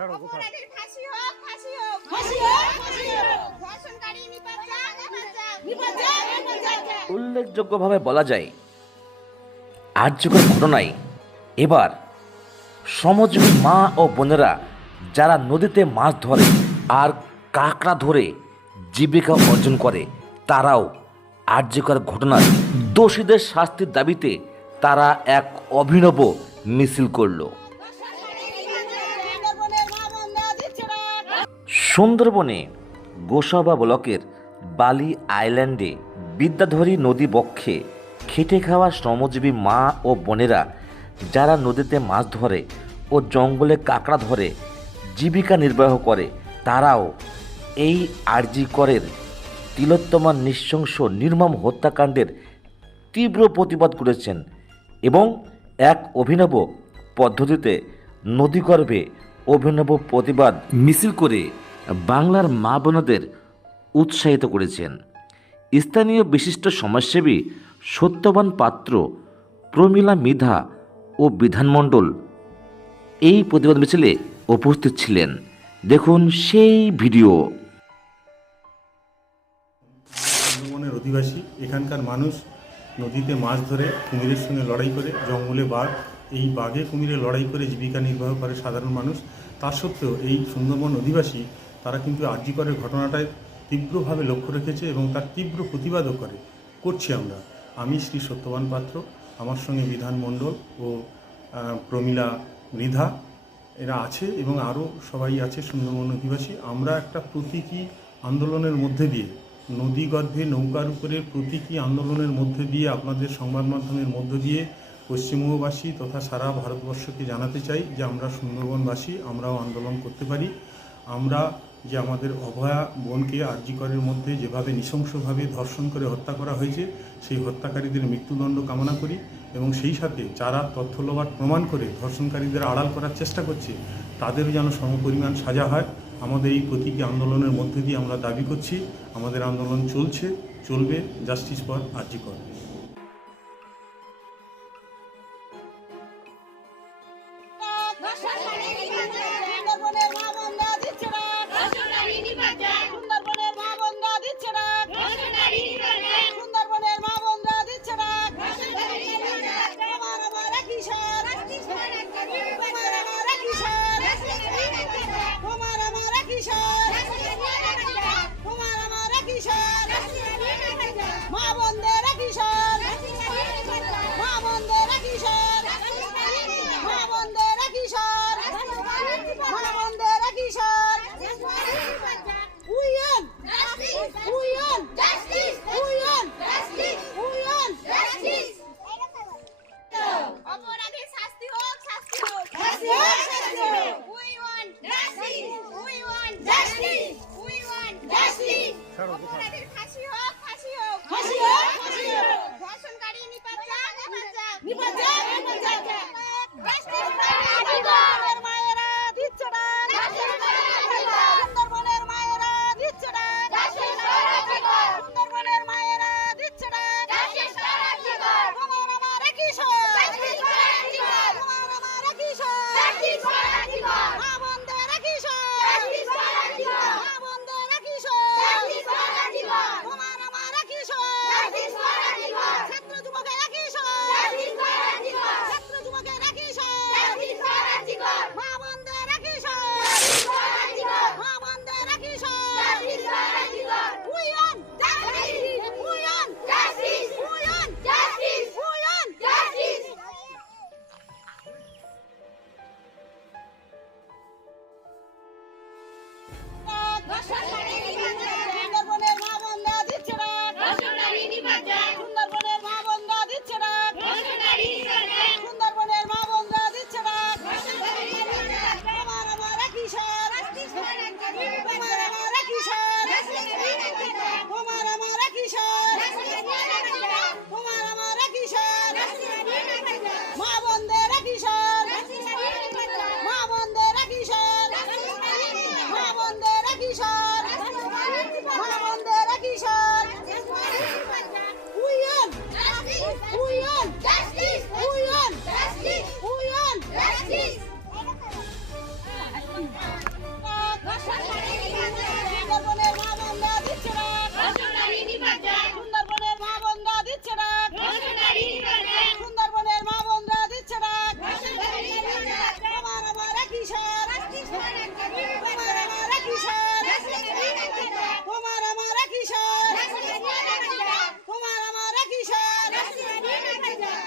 ছাড়ো কোথাও ফাঁসি হোক ফাঁসি হোক ফাঁসি হোক, ফাঁসি হোক। ধর্ষণকারী নিপাত যাক নিপাত যাক নিপাত যাক, নিপাত যাক। উল্লেখযোগ্যভাবে বলা যায় আর্যকর ঘটনায় এবার সমজীবী মা ও বোনেরা যারা নদীতে মাছ ধরে আর কাঁকড়া ধরে জীবিকা অর্জন করে তারাও আর্যকর ঘটনার দোষীদের শাস্তির দাবিতে তারা এক অভিনব মিছিল করল সুন্দরবনে গোসাবা ব্লকের বালি আইল্যান্ডে বিদ্যাধরী নদী বক্ষে খেটে খাওয়া শ্রমজীবী মা ও বোনেরা, যারা নদীতে মাছ ধরে ও জঙ্গলে কাঁকড়া ধরে জীবিকা নির্বাহ করে, তারাও এই আরজি করের তিলোত্তমার নৃশংস নির্মম হত্যাকাণ্ডের তীব্র প্রতিবাদ করেছেন এবং এক অভিনব পদ্ধতিতে নদীগর্ভে অভিনব প্রতিবাদ মিছিল করে বাংলার মা বোনদের উৎসাহিত করেছেন। স্থানীয় বিশিষ্ট সমাজসেবী সত্যবান পাত্র প্রমীলা মিধা ও বিধানমণ্ডল এই প্রতিবাদ মিছিলে উপস্থিত ছিলেন। দেখুন সেই ভিডিও। সুন্দরবনের অধিবাসী, এখানকার মানুষ নদীতে মাছ ধরে কুমিরের সঙ্গে লড়াই করে, জঙ্গলে বাঘ, এই বাঘে কুমিরে লড়াই করে জীবিকা নির্বাহ করে সাধারণ মানুষ। তা সত্ত্বেও এই সুন্দরবন অধিবাসী তারা কিন্তু আর্যিকরের ঘটনাটায় তীব্রভাবে লক্ষ্য রেখেছে এবং তার তীব্র প্রতিবাদও করে। করছি আমরা। আমি শ্রী সত্যবান পাত্র, আমার সঙ্গে বিধান মণ্ডল ও প্রমীলা মৃধা, এরা আছে এবং আরও সবাই আছে সুন্দরবন অধিবাসী। আমরা একটা প্রতীকী আন্দোলনের মধ্যে দিয়ে, নদী গর্ভে নৌকার উপরে প্রতীকী আন্দোলনের মধ্যে দিয়ে আপনাদের সংবাদ মাধ্যমের মধ্য দিয়ে পশ্চিমবঙ্গবাসী তথা সারা ভারতবর্ষকে জানাতে চাই যে আমরা সুন্দরবনবাসী, আমরাও আন্দোলন করতে পারি। আমরা যে আমাদের অভয়া বোনকে আর্যিকরের মধ্যে যেভাবে নৃশংসভাবে ধর্ষণ করে হত্যা করা হয়েছে, সেই হত্যাকারীদের মৃত্যুদণ্ড কামনা করি এবং সেই সাথে যারা তথ্য লোবাট প্রমাণ করে ধর্ষণকারীদের আড়াল করার চেষ্টা করছে, তাদেরও যেন সমপরিমাণ সাজা হয়। আমাদের এই প্রতীকী আন্দোলনের মধ্যে দিয়ে আমরা দাবি করছি, আমাদের আন্দোলন চলছে, চলবে, জাস্টিস ফর আর্যিকর 我过来这里拍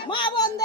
মা বন্ধ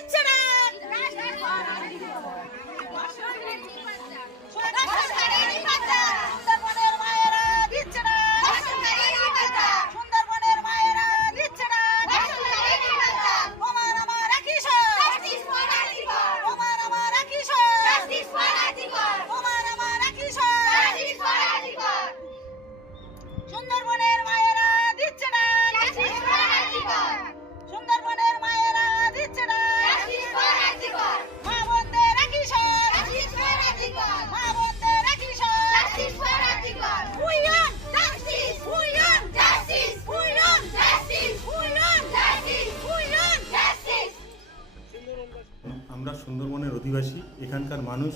ಕಿಚ್ಚಡ মানুষ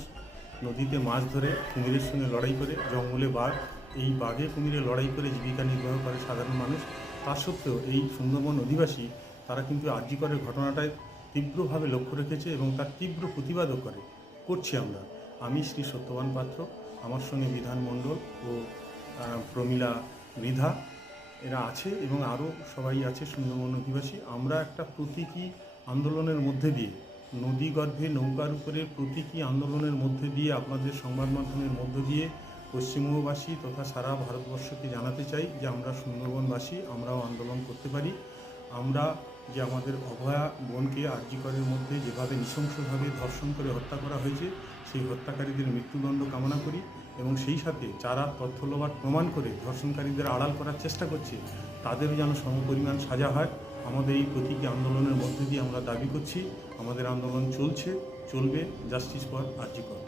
নদীতে মাছ ধরে কুমিরের সঙ্গে লড়াই করে, জঙ্গলে বাঘ, এই বাঘে কুমিরে লড়াই করে জীবিকা নির্বাহ করে সাধারণ মানুষ। তা সত্ত্বেও এই সুন্দরবন অধিবাসী, তারা কিন্তু আর্যিকরের ঘটনাটায় তীব্রভাবে লক্ষ্য রেখেছে এবং তার তীব্র প্রতিবাদও করে। করছি আমরা। আমি শ্রী সত্যবান পাত্র, আমার সঙ্গে বিধান মণ্ডল ও প্রমীলা মৃধা, এরা আছে এবং আরও সবাই আছে সুন্দরবন অধিবাসী। আমরা একটা প্রতীকী আন্দোলনের মধ্যে দিয়ে নদী গর্ভে নৌকার উপরে প্রতীকী আন্দোলনের মধ্যে দিয়ে আপনাদের সংবাদ মাধ্যমের মধ্য দিয়ে পশ্চিমবঙ্গবাসী তথা সারা ভারতবর্ষকে জানাতে চাই যে আমরা সুন্দরবনবাসী, আমরাও আন্দোলন করতে পারি। আমরা যে আমাদের অভয়া বোনকে আর্যিকরের মধ্যে যেভাবে নৃশংসভাবে ধর্ষণ করে হত্যা করা হয়েছে, সেই হত্যাকারীদের মৃত্যুদণ্ড কামনা করি এবং সেই সাথে যারা তথ্য লোবার প্রমাণ করে ধর্ষণকারীদের আড়াল করার চেষ্টা করছে, তাদেরও যেন সমপরিমাণ সাজা হয়। আমাদের এই প্রতীকী আন্দোলনের মধ্যে দিয়ে আমরা দাবি করছি। আমাদের আন্দোলন চলছে চলবে জাস্টিস ফর আর্যিকর